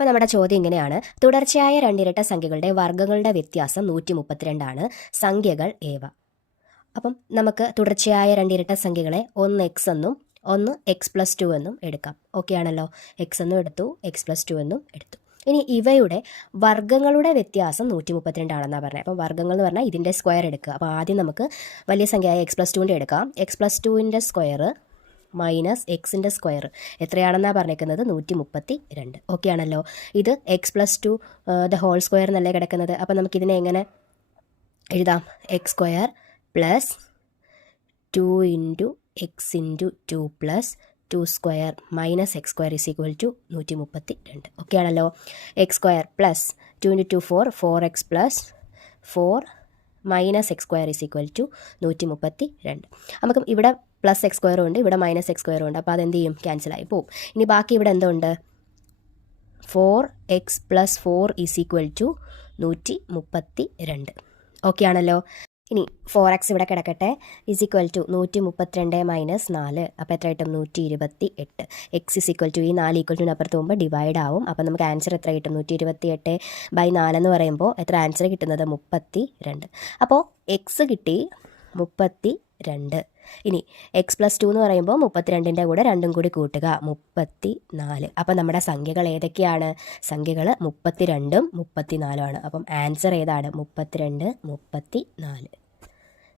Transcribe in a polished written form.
അപ്പോൾ നമ്മുടെ ചോദ്യം ഇങ്ങനെയാണ്: തുടർച്ചയായ രണ്ടിരട്ട സംഖ്യകളുടെ വർഗ്ഗങ്ങളുടെ വ്യത്യാസം 132 ആണ്. സംഖ്യകൾ ഏവ? അപ്പം നമുക്ക് തുടർച്ചയായ രണ്ടിരട്ട സംഖ്യകളെ ഒന്ന് എക്സ് എന്നും ഒന്ന് x+2 എന്നും എടുക്കാം. ഓക്കെ ആണല്ലോ? എക്സ് എന്നും എടുത്തു, x+2 എന്നും എടുത്തു. ഇനി ഇവയുടെ വർഗ്ഗങ്ങളുടെ വ്യത്യാസം 132 ആണെന്നാണ് പറഞ്ഞത്. അപ്പം വർഗ്ഗങ്ങൾ എന്ന് പറഞ്ഞാൽ ഇതിൻ്റെ സ്ക്വയർ എടുക്കുക. അപ്പോൾ ആദ്യം നമുക്ക് വലിയ സംഖ്യയായ x+2ൻ്റെ എടുക്കാം. x+2ൻ്റെ സ്ക്വയർ മൈനസ് എക്സിൻ്റെ സ്ക്വയർ എത്രയാണെന്നാണ് പറഞ്ഞേക്കുന്നത്? 132. ഓക്കെ ആണല്ലോ? ഇത് x+2 ദ ഹോൾ സ്ക്വയർ എന്നല്ലേ കിടക്കുന്നത്. അപ്പം നമുക്കിതിനെ എങ്ങനെ എഴുതാം? X square plus 2 into x into 2 plus 2 square minus x square is equal to 132. Okay ആണല്ലോ? X square plus 2 into 2 4 4x plus 4 minus x square is equal to 132. നമുക്ക് ഇവിടെ plus X സ്ക്വയറും ഉണ്ട്, ഇവിടെ മൈനസ് എക്സ് സ്ക്വയറും ഉണ്ട്. അപ്പോൾ അതെന്ത് ചെയ്യും? ക്യാൻസലായി പോവും. ഇനി ബാക്കി ഇവിടെ എന്തുണ്ട്? 4x plus 4 is equal to 132. Okay ആണല്ലോ? ഇനി 4x ഇവിടെ കിടക്കട്ടെ. Is equal to 132 minus 4. അപ്പോൾ എത്ര കിട്ടും? 128. എക്സ് ഈസ് ഈക്വൽ ടു ഈ 4 ഈക്വൽ ടു അപ്പുറത്ത് പോകുമ്പോൾ ഡിവൈഡ് ആവും. അപ്പോൾ നമുക്ക് ആൻസർ എത്ര കിട്ടും? 128/4 എന്ന് പറയുമ്പോൾ എത്ര ആൻസർ കിട്ടുന്നത്? 32. അപ്പോൾ എക്സ് കിട്ടി 32. ഇനി x+2 എന്ന് പറയുമ്പോൾ 32ൻ്റെ കൂടെ 2 കൂടി കൂട്ടുക, 34. അപ്പം നമ്മുടെ സംഖ്യകൾ ഏതൊക്കെയാണ്? സംഖ്യകൾ 32ഉം 34ഉം ആണ്. അപ്പം ആൻസർ ഏതാണ്? 32, 34.